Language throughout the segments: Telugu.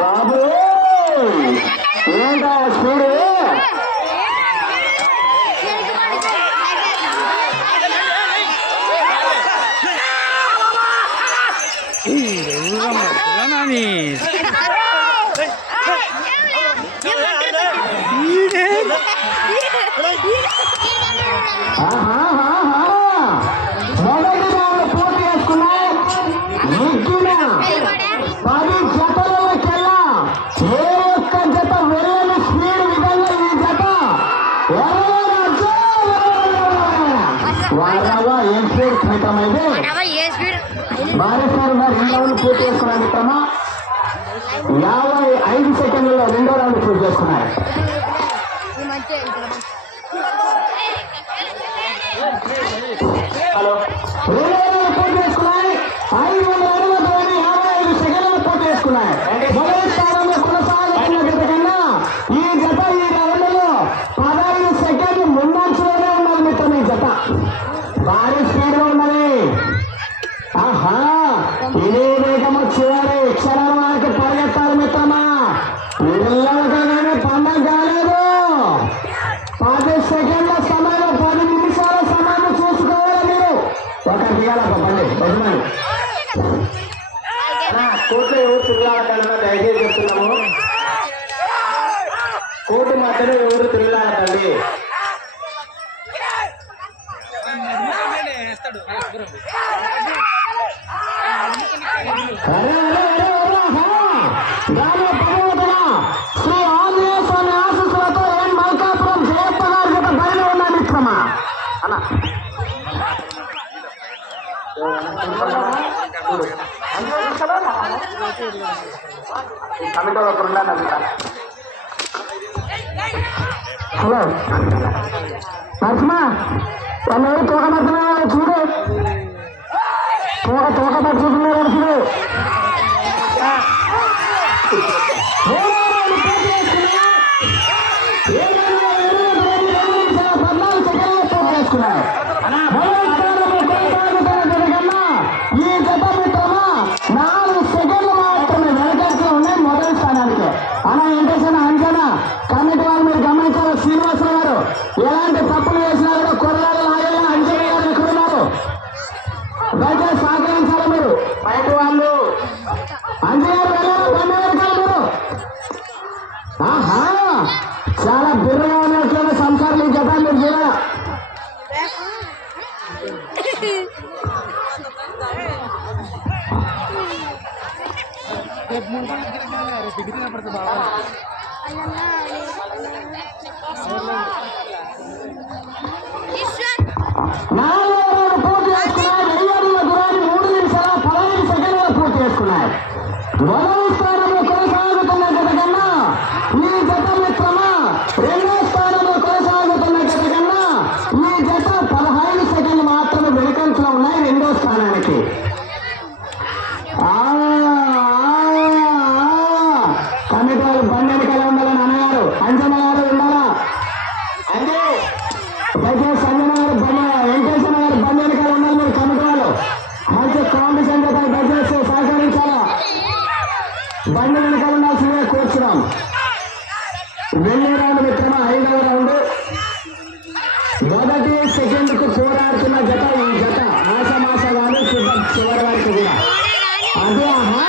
బాబు ఏంటా స్పీడ్ మొదటి రౌండ్ పూర్తి చేసుకున్నాయి. ముగ్గున 10 జతలకెల్లా ఏ ఒక్క జత వెళ్ళని స్పీడ్ విధంగా ఈ జత వారవా ఏ స్పీడ్ మిత్రమైతే భారత్ గారు 2 రౌండ్లు పూర్తి చేసుకున్నారు మిత్రమా. 55 సెకండ్లలో 2వ రౌండ్ పూర్తి చేసుకున్నారు. హలో 2వ రౌండ్ పూర్తి చేసుకున్నాయి. 555 సెకండ్లలో పూర్తి చేసుకున్నాయి. మొదటి స్థానంలో కొనసాగుతున్న జత కన్నా ఈ జత ఈ రౌండ్లో 15 సెకండ్లు ముందంచులోనే ఉన్నది మిత్రం. ఈ జత భారీ స్పీడ్ లో ఉన్నది. ఆహా ఇదే వేగం చివరి క్షణాల వరకు పరిగెత్తాలి మిత్రమా. పిల్లలకనే పండగ కాలేదు. 10 సెకండ్ల సమయం 10 నిమిషాల సమయం చూసుకోవాలి మీరు. ఒక దిగాలప్ప బండి యజమాని కోర్టు ఎవరు తిరగాలకన్నా దయచేసి చెప్తున్నాము. కోర్టు మధ్యలో ఎవరు తిరగాలకండి. శ్రీ ఆంజనేయ స్వామి ఆశీస్సులతో ఎన్ మల్కాపురం జయప్ప గారి జత బయలు ఉన్న మిత్రమా అన్న కమిటీలో ఒకరున్నా. హలో నరసింహ వాళ్ళు తోక మధ్యన చూడు తోక పట్టుకుంటున్నారు చూడు. ఈ జత మిత్రమా 4 సెకండ్లు మాత్రమే వెనకట్లో ఉన్నాయి మొదటి స్థానానికి. అలా ఏంటేసిన అంచనా కమిటీ వాళ్ళు మీరు గమనించారు. శ్రీనివాసరావు గారు ఎలాంటి తప్పులు చేసినా కూడా కొరలాలు లాగేలా అంజనా గారు ఎక్కడున్నారు దయచేసి సహకరించాలి మీరు. బయట వాళ్ళు అంజనా గారు వెళ్ళారు బండి. ఆహా చాలా బిర్రగా ఉన్నట్లయిన సంసారాలు ఈ జత మీరు చూడాలి. పూర్తి చేసుకున్నారు. 1000 అడుగుల దూరాన్ని 3 నిమిషాల 15 సెకండ్లలో పూర్తి చేసుకున్నారు. మొదటి స్థానంలో కొనసాగుతున్న జత కన్నా ఈ జత మిత్రమా 2వ స్థానంలో కొనసాగుతున్న జత కన్నా ఈ జత 15 సెకండ్లు మాత్రమే వెనుకంట్లో ఉన్నాయి 2వ స్థానానికి. కమిటీ వాళ్ళు బండి వెనకాల ఉండాలని అన్నగారు అంజనా గారు ఉండాలా అంటే దయచేసి అంజనా గారు బండి వెంకటేశ్వర గారు బండి వెనకాల ఉండాలి. మీరు కమిటీ వాళ్ళు మంచి కాంపిటీషన్ జత దయచేసి సహకరించాలా. బండి వెనకాల ఉండాల్సిందిగా కూర్చున్నాం. వెళ్ళే రౌండ్ మిత్రమా 5వ రౌండ్. మొదటి సెకండ్కు పోరాడుతున్న జత ఈ జత ఆశమాసగానే చివరి వరకు కూడా అదే. ఆహా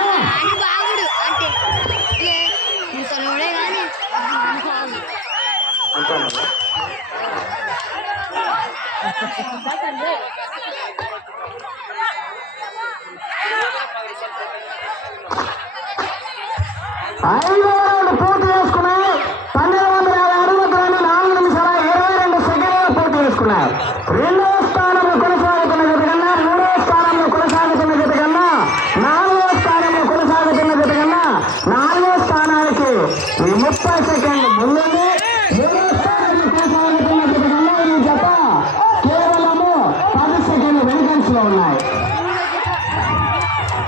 ఐదవ రౌండ్ పూర్తి చేసుకున్నాయి. 1250 అడుగుల దూరాన్ని 4 నిమిషాల 22 సెకండ్లలో పూర్తి చేసుకున్నారు. 2వ స్థానంలో కొనసాగుతున్న జత కన్నా 3వ స్థానంలో కొనసాగుతున్న జత కన్నా 4వ స్థానంలో కొనసాగుతున్న జత కన్నా 4వ స్థానానికి 30 సెకండ్లు ముందుంది. 3వ స్థానానికి కొనసాగుతున్న జత కన్నా ఈ జత కేవలము 10 సెకండ్లు వెనుకంచులో ఉన్నాయి.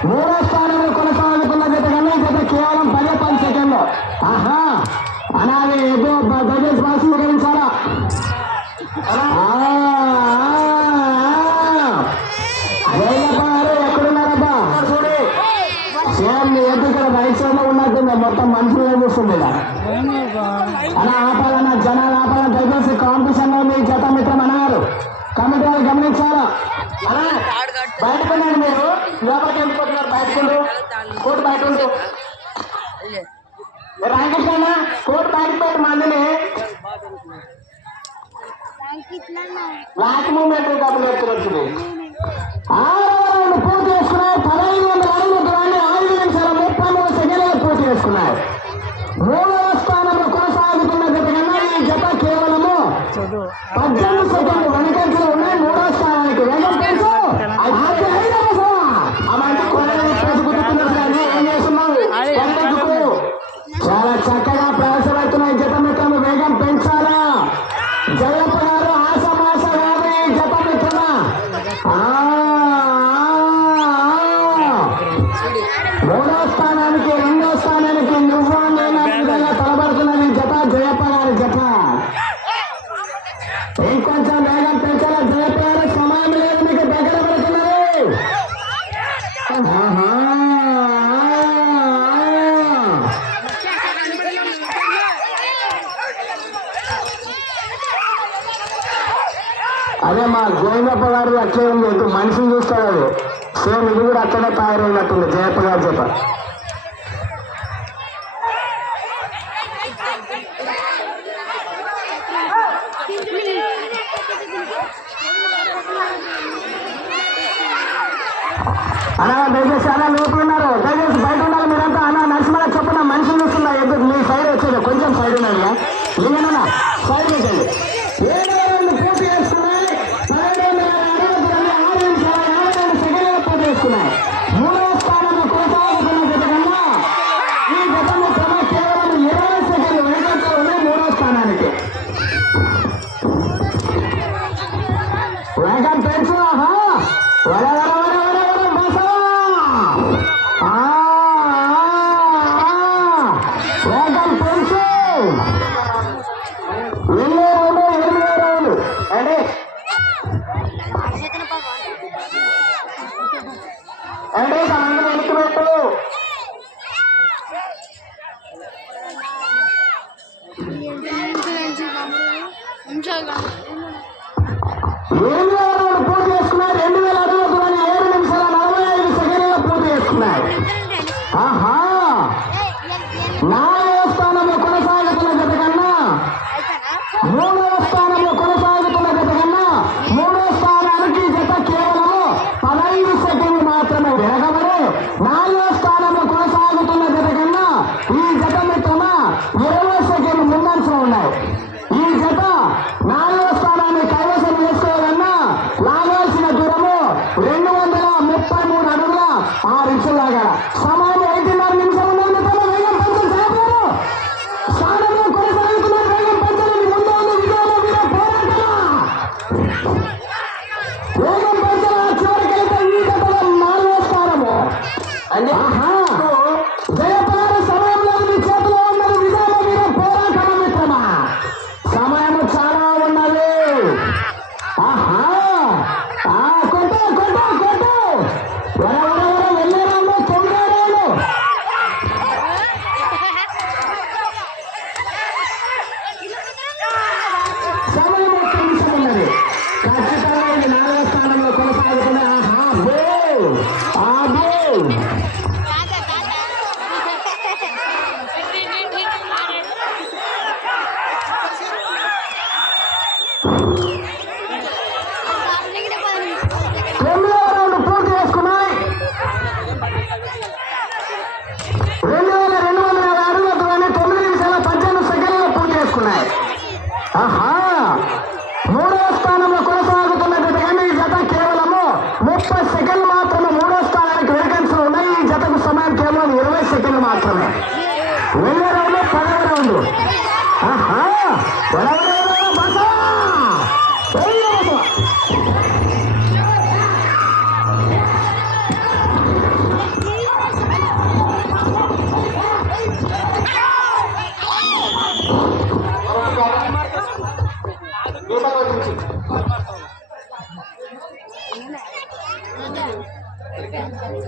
3వ స్థానంలో కొనసాగుతున్న జత కన్నా సేమ్ మీ ఎదుగుదల రైట్ సైడ్ లో ఉన్నట్టుంది మొత్తం మనుషులు చూస్తుంది అలా ఆపాలన్న జనాలు ఆపాలన్న దయచేసి కాంపిటీషన్ లో మీ జత మిత్రం అన్నారు కమిటీ వాళ్ళు గమనించారా అలా బయటకున్నాడు మీరు లోపలికి వెళ్ళిపోతున్నారు బయటకుండు కోర్టు బయట ఉండు రాంకృష్ణ కోర్టు బయటపోయాడు మందిని లాస్ట్ మూమెంట్ డబ్బులు ఎత్తుకొచ్చింది 6వ రౌండ్ పూర్తి చేసుకున్నాయి 1500 అడుగుల దూరాన్ని 6 నిమిషాల 33 సెకండ్లు పూర్తి చేసుకున్నాయి 3వ స్థానంలో కొనసాగుతున్న జత కన్నా ఈ జత కేవలము 18 సెకండ్లు వెనకంలో ఉన్నాయి 3వ స్థానానికి ఏం చేస్తున్నావు చాలా చక్కగా ప్రవేశపెడుతున్నాయి జత మిత్రము వేగం పెంచాలా జయప్ప గారు ఆశమాస కాదు ఈ జత మిత్రమ 3వ స్థానానికి 2వ స్థానానికి నువ్వు నేను విధంగా తలబడుతున్నది జత జయప్ప గారి జత ఇంకొంచెం వేగం పెంచాలా జయప్ప గారు సమయం లేదు మీకు దగ్గర పడుతున్నది అదే మా గోవిందప్ప గారు అట్లే ఉంది ఇంకో మనిషిని చూస్తాడు అది సేమ్ ఇది కూడా అట్లనే తయారైనట్టుంది జయప్ప గారు చెప్ప అలా దయచేసి అలా లోపల ఉన్నారు దయచేసి బయట ఉండాలి మీరంతా అన్న నరసింహ చెప్పిన మనిషిని చూస్తున్నా ఎందుకు మీ సైడ్ వచ్చేది కొంచెం సైడ్ ఉన్నాడు లింగన్న సైడ్ వేసండి 7వ రౌండ్ పూర్తి చేసుకున్నాయి 1760 నిమిషాల 52 సెకండ్లు పూర్తి చేసుకున్నాయి 3వ స్థానంలో కొనసాగుతున్న జత కన్నా ఈ జతను క్రమ కేవలం 20 సెకండ్లు వెనుకంతో ఉన్నాయి 3వ స్థానానికి వేగం పెంచు అంటే సంబంధం వెనుకబెట్టు పూర్తి చేసుకున్నారు 2000 అడుగుల దూరాన్ని 7 నిమిషాల 45 సెకండ్లలో పూర్తి చేసుకున్నారు 4వ స్థానంలో కొనసాగుతున్న జత కన్నా 3వ స్థానంలో కొనసాగుతున్న జత కన్నా 3వ స్థానానికి జత కేవలము 15 సెకండ్లు మాత్రమే వేగమని 4వ స్థానంలో కొనసాగుతున్న జత కన్నా ఈ జత మిత్రమ 20 సెకండ్లు ముందంచలో ఉన్నాయి ఈ జత 4వ స్థానాన్ని కైవసం చేసుకోవాలన్నా లాగాల్సిన దూరము 233 అడుగుల 6 ఇంచులు లాగాల సమయం 5.5 నిమిషాలు ఉన్నది మిత్రమ వేగం పెంచండి సాయపడారు స్థానంలో కొనసాగుతున్నారు వేగం పెంచండి ముందు ఉంది విజయంలో వీర పోరాటమా వేగం పెంచాల చివరికైతే ఈ జతలో 4వ స్థానము జయపడారు సమయం లేదు మీ చేతిలో ఉన్నది విజయంలో వీర పోరాటమా మిత్రమా సమయము చాలా ఉన్నది కొట్టు వెళ్ళేరాళ్ళు 9వ రౌండ్ సమయం 1 నిమిషం ఉన్నది ఖచ్చితంగా ఇది 4వ స్థానంలో కొనసాగుతుంది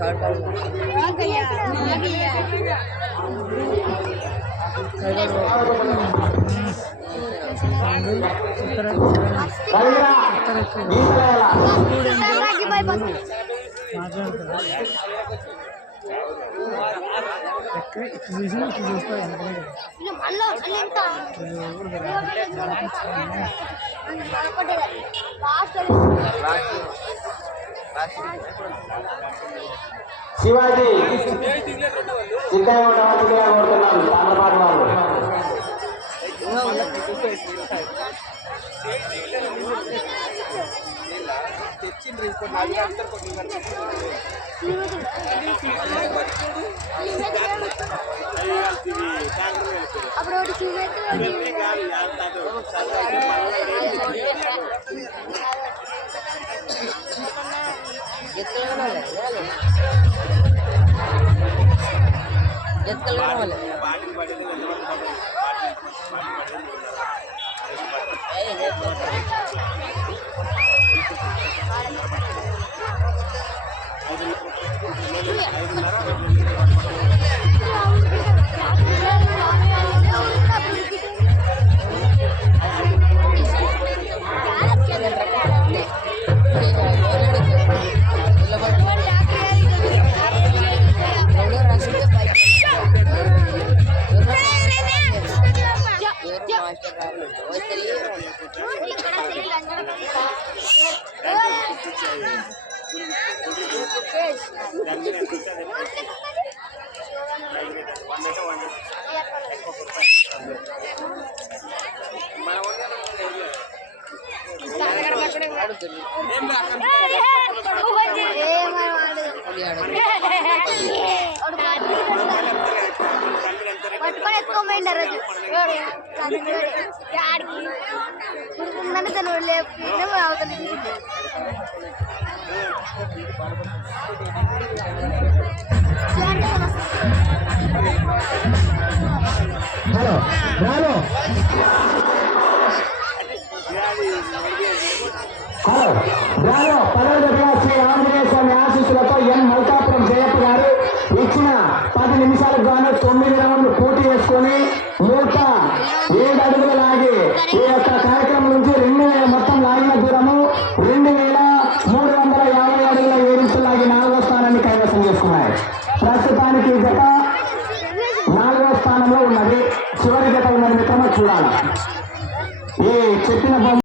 थर्ड శివాజీ సిద్ధంగా ఉండవలసిందిగా కోరుతున్నాను. తాండ్రపాటి వాళ్ళు పట్టుకొని ఎత్తుకోమండి రోజు ఆడికి ఉందని తను లేపు అవుతుంది. హలో హలో హలో బ్రాలో 10వ శ్రీ ఆంజనేయ స్వామి ఆశీస్సులతో ఎన్ మల్కాపురం జయప్ప గారు ఇచ్చిన 10 నిమిషాలకు గాను 9 రౌండ్లు పూర్తి చేసుకొని 107 అడుగులు లాగి ఈ యొక్క కార్యక్రమం నుంచి 2000 మొత్తం లాగిన దూరము 2350 అడుగుల 7 ఇంచులు లాగి 4వ స్థానాన్ని కైవసం చేసుకున్నాయి. ప్రస్తుతానికి ఈ జత 4వ స్థానంలో ఉన్నది. చివరి జత ఉన్నది మిత్రమా చూడాలి. ఈ చెప్పిన